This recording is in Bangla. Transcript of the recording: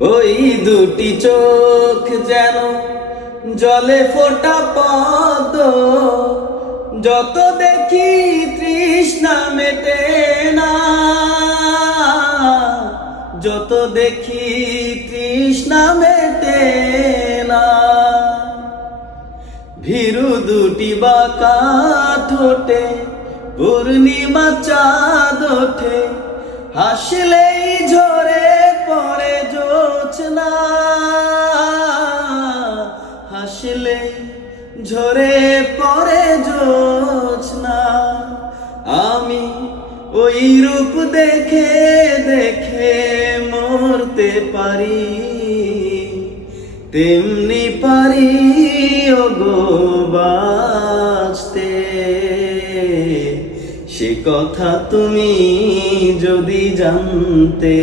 ওই দুটি চোখ যেন জলে ফোটা পদ্ম, যত দেখি তৃষ্ণা মেটে না, যত দেখি তৃষ্ণা মেটে না। ভীরু দুটি বাঁকা ঠোঁটে পূর্ণিমা চাঁদ ওঠে, হাসলেই ঝরে পড়ে জোছনা, হাসলেই ঝরে পড়ে জোছনা। আমি ওই রূপ দেখে দেখে মরতে পারি, তেমনি পারি ওগো বাঁচতে। সে কথা তুমি যদি জানতে।